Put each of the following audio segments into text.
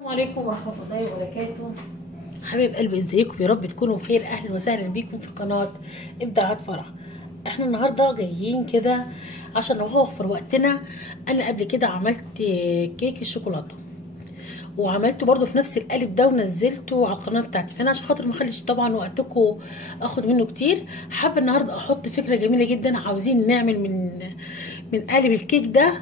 السلام عليكم ورحمة الله وبركاته. حبايب قلبي، ازيكم؟ يا رب تكونوا بخير. اهلا وسهلا بيكم في قناة ابداعات فرح. احنا النهارده جايين كده عشان نوفر وقتنا. انا قبل كده عملت كيك الشوكولاته، وعملته برضو في نفس القالب ده ونزلته على القناه بتاعتي. فانا عشان خاطر ما اخليش طبعا وقتكم اخد منه كتير، حابه النهارده احط فكره جميله جدا. عاوزين نعمل من قالب الكيك ده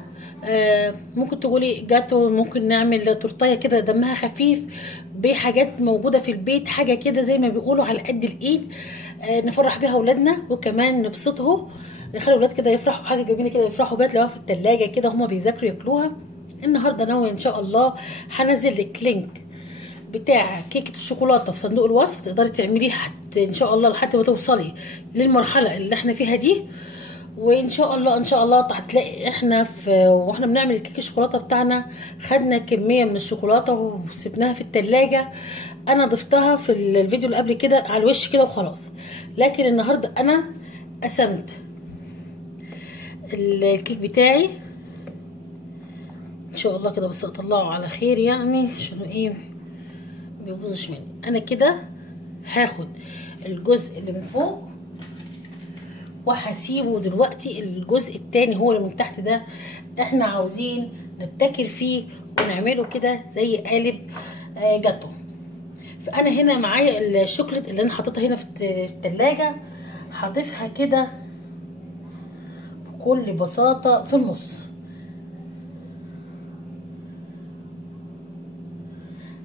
ممكن تقولي جاتو، ممكن نعمل تورتيه كده دمها خفيف بحاجات موجوده في البيت، حاجه كده زي ما بيقولوا على قد الايد، نفرح بيها اولادنا وكمان نبسطهم، نخلي الاولاد كده يفرحوا حاجه جميله كده، يفرحوا بيها تلاقوها في التلاجة كده هما بيذاكروا ياكلوها. النهارده ناوي ان شاء الله هنزل لك لينك بتاع كيكه الشوكولاته في صندوق الوصف، تقدري تعمليه حتى ان شاء الله لحد ما توصلي للمرحله اللي احنا فيها دي. وان شاء الله ان شاء الله هتلاقي احنا واحنا بنعمل الكيك الشوكولاته بتاعنا خدنا كميه من الشوكولاته وسبناها في التلاجة. انا ضفتها في الفيديو اللي قبل كده على الوش كده وخلاص، لكن النهارده انا قسمت الكيك بتاعي ان شاء الله كده، بس اطلعه على خير يعني عشان ايه مبيبوظش مني. انا كده هاخد الجزء اللي من فوق وهسيبه دلوقتي. الجزء التاني هو اللي من تحت ده احنا عاوزين نبتكر فيه ونعمله كده زي قالب جاتو. فانا هنا معايا الشوكليت اللي انا حاططها هنا في التلاجة، هضيفها كده بكل بساطة في النص.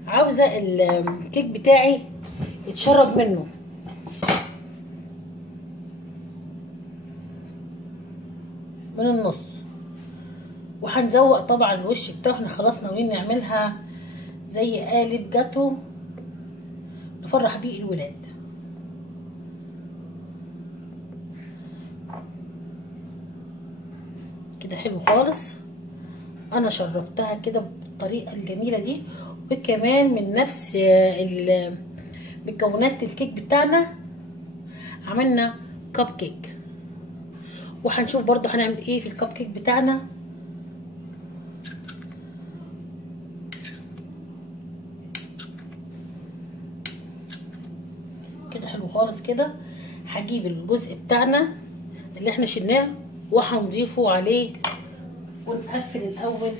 عاوزة الكيك بتاعي يتشرب منه، من النص. وهنزوق طبعا الوش بتاعه. احنا خلاص ناويين نعملها زي قالب جاتو نفرح بيه الولاد. كده حلو خالص. انا شربتها كده بالطريقه الجميله دي، وكمان من نفس مكونات الكيك بتاعنا عملنا كب كيك، وهنشوف برضو هنعمل ايه في الكب كيك بتاعنا. كده حلو خالص كده. هجيب الجزء بتاعنا اللي احنا شلناه وهنضيفه عليه ونقفل الاول.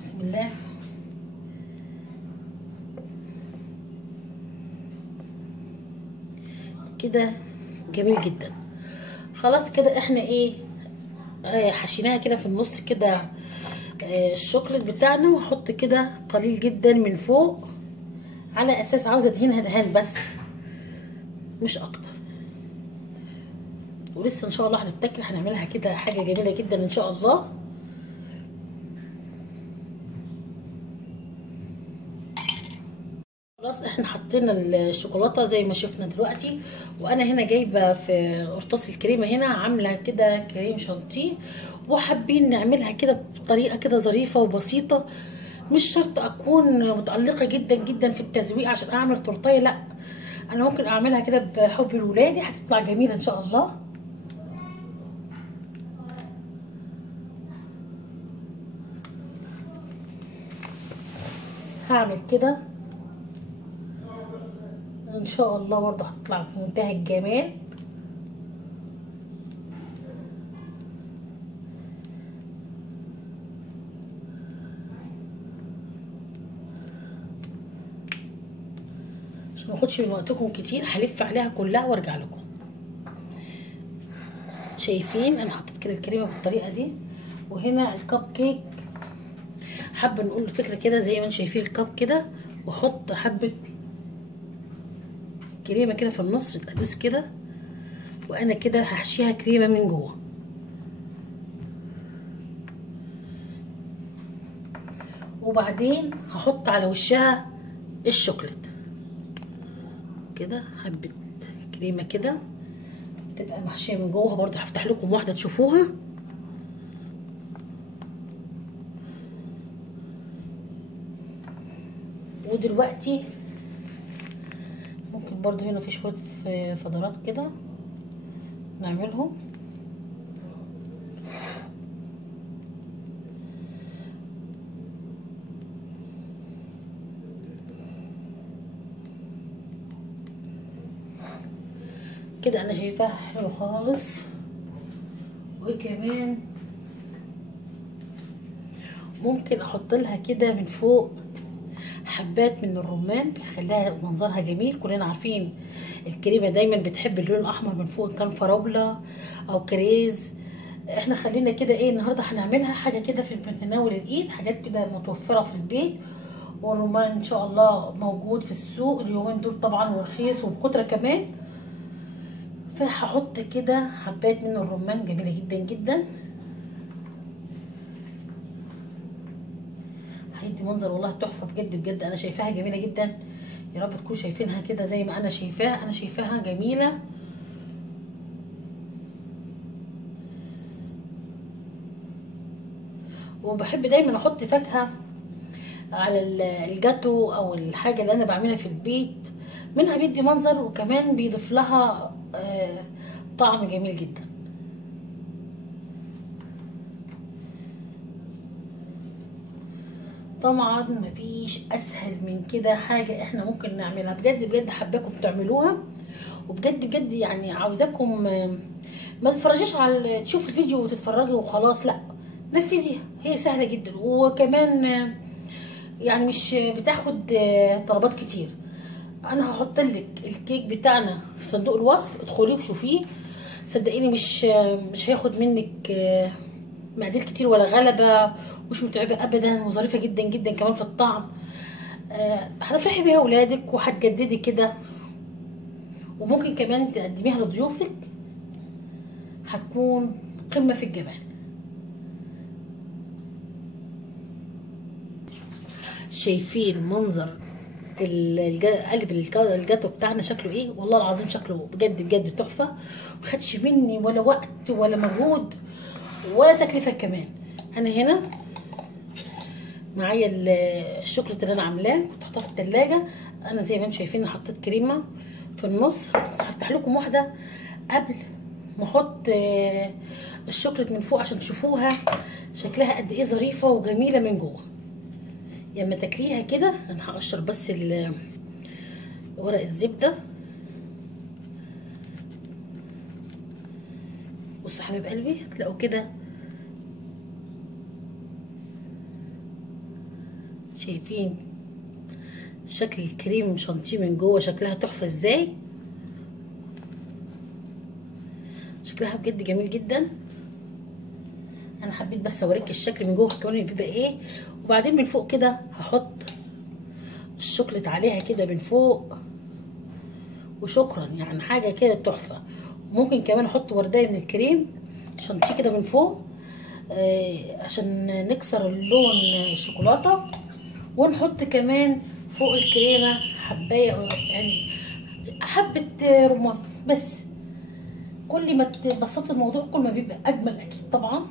بسم الله. كده جميل جدا. خلاص كده احنا ايه حشيناها كده في النص كده الشوكليت بتاعنا، واحط كده قليل جدا من فوق على اساس عاوزه ادهنها دهان بس مش اكتر. ولسه ان شاء الله هنبتكر هنعملها كده حاجه جميله جدا ان شاء الله. خلاص احنا حطينا الشوكولاته زي ما شفنا دلوقتي، وانا هنا جايبه في قرطاس الكريمه هنا عامله كده كريم شانتيه، وحابين نعملها كده بطريقه كده ظريفه وبسيطه. مش شرط اكون متالقه جدا جدا في التزويق عشان اعمل تورتيه، لا، انا ممكن اعملها كده بحب لولادي هتطلع جميله ان شاء الله. هعمل كده ان شاء الله برضه هتطلع بمنتهى الجمال. عشان ما اخدش من وقتكم كتير هلف عليها كلها وارجع لكم. شايفين انا حطيت كده الكريمه بالطريقه دي، وهنا الكب كيك حابه نقول فكره كده زي ما انتم شايفين الكب كده، واحط حبه كريمه كده في النص، ادوس كده وانا كده هحشيها كريمه من جوه. وبعدين هحط على وشها الشوكليت كده، حبه كريمه كده تبقى محشيه من جوه. برضه هفتح لكم واحده تشوفوها. ودلوقتي ممكن برضه هنا في شويه فضلات كده نعملهم. كده انا شايفاها حلوه خالص. وكمان ممكن احط لها كده من فوق حبات من الرمان، بيخليها منظرها جميل. كلنا عارفين الكريمه دايما بتحب اللون الاحمر من فوق، كان فراوله او كريز. احنا خلينا كده ايه النهارده هنعملها حاجه كده في متناول الايد، حاجات كده متوفره في البيت. والرمان ان شاء الله موجود في السوق اليومين دول طبعا، ورخيص وبكتره كمان. فهحط كده حبات من الرمان جميله جدا جدا، هيدي منظر والله تحفه بجد بجد. انا شايفاها جميله جدا، يا رب تكونوا شايفينها كده زي ما انا شايفاها. انا شايفاها جميله. وبحب دايما احط فاكهه على الجاتو او الحاجه اللي انا بعملها في البيت، منها بيدي منظر وكمان بيضيف لها طعم جميل جدا. طبعا مفيش اسهل من كده حاجه احنا ممكن نعملها، بجد بجد حباكم تعملوها. وبجد بجد يعني عاوزاكم ما تتفرجيش على تشوف الفيديو وتتفرجي وخلاص، لا نفذيها، هي سهله جدا. وكمان يعني مش بتاخد طلبات كتير. انا هحط لك الكيك بتاعنا في صندوق الوصف، ادخليه وشوفيه. صدقيني مش هياخد منك مقادير كتير ولا غلبه، مش متعبه ابدا، وظريفه جدا جدا كمان في الطعم. هتفرحي بيها اولادك وهتجددي كده، وممكن كمان تقدميها لضيوفك، هتكون قمه في الجمال. شايفين منظر قلب الجاتو بتاعنا شكله ايه؟ والله العظيم شكله بجد بجد تحفه، مخدش مني ولا وقت ولا مجهود ولا تكلفه كمان. انا هنا معايا الشوكولاته اللي انا عاملاه، كنت حاطاه في التلاجة. انا زي ما انتم شايفين حطيت كريمه في النص. هفتح لكم واحده قبل ما احط الشوكولاته من فوق عشان تشوفوها شكلها قد ايه ظريفه وجميله من جوه. لما تاكليها كده انا هقشر بس ورق الزبده. بصوا حبايب قلبي، هتلاقوا كده شايفين شكل الكريم شانتيه من جوه، شكلها تحفه ازاي، شكلها بجد جميل جدا. انا حبيت بس اوريك الشكل من جوه كمان بيبقى ايه. وبعدين من فوق كده هحط الشوكليت عليها كده من فوق، وشكرا، يعني حاجه كده تحفه. ممكن كمان احط ورديه من الكريم شانتيه كده من فوق عشان نكسر اللون الشوكولاته. ونحط كمان فوق الكريمه حبايه يعني حبه رمان بس. كل ما تبسطي الموضوع كل ما بيبقى اجمل اكيد طبعا.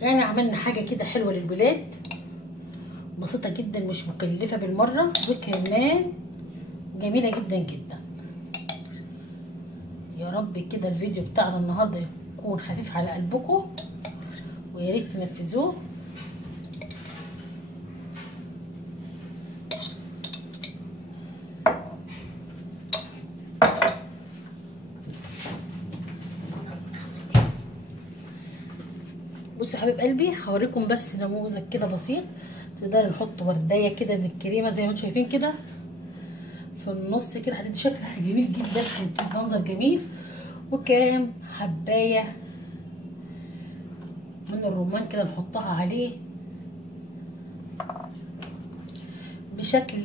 يعني عملنا حاجه كده حلوه للولاد، بسيطه جدا مش مكلفه بالمره، وكمان جميله جدا جدا. يا رب كده الفيديو بتاعنا النهارده يكون خفيف على قلبكم، ويا ريت تنفذوه. بصوا يا حبيب قلبي، هوريكم بس نموذج كده بسيط. تقدري نحط ورديه كده من الكريمه زي ما انتم شايفين كده في النص كده، هتدي شكلها جميل جدا، هتدي منظر جميل. وكام حبايه من الرمان كده نحطها عليه بشكل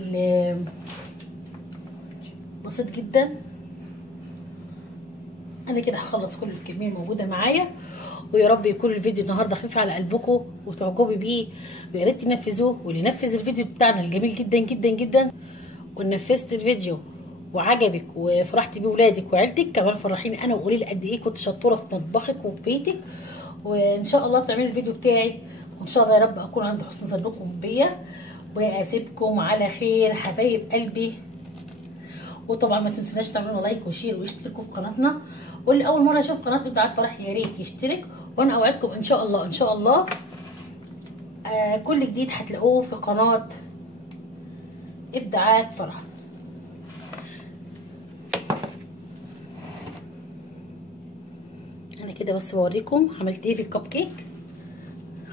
بسيط جدا. انا كده هخلص كل الكميه موجوده معايا. ويا رب يكون الفيديو النهارده خفيف على قلبكم وتعجبوا بيه، ويا ريت تنفذوه. واللي نفذ الفيديو بتاعنا الجميل جدا جدا جدا ونفذت الفيديو وعجبك وفرحتي بولادك وعيلتك، كمان فرحيني انا وقولي لي قد ايه كنت شطوره في مطبخك وفي بيتك. وان شاء الله تعملي الفيديو بتاعي، وان شاء الله يا رب اكون عند حسن ظنكم بيا. واسيبكم على خير حبايب قلبي. وطبعا ما تنسوناش تعملوا لايك وشير واشتركوا في قناتنا. واللي اول مره يشوف قناه ابداعات فرح يا ريت يشترك. وانا اوعدكم ان شاء الله ان شاء الله كل جديد هتلاقوه في قناه ابداعات فرح. انا كده بس بوريكم عملت ايه في الكب كيك.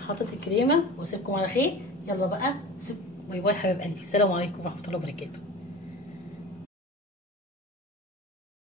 حطيت الكريمه واسيبكم على خير. يلا بقى باي باي حبايب قلبي، السلام عليكم ورحمه الله وبركاته.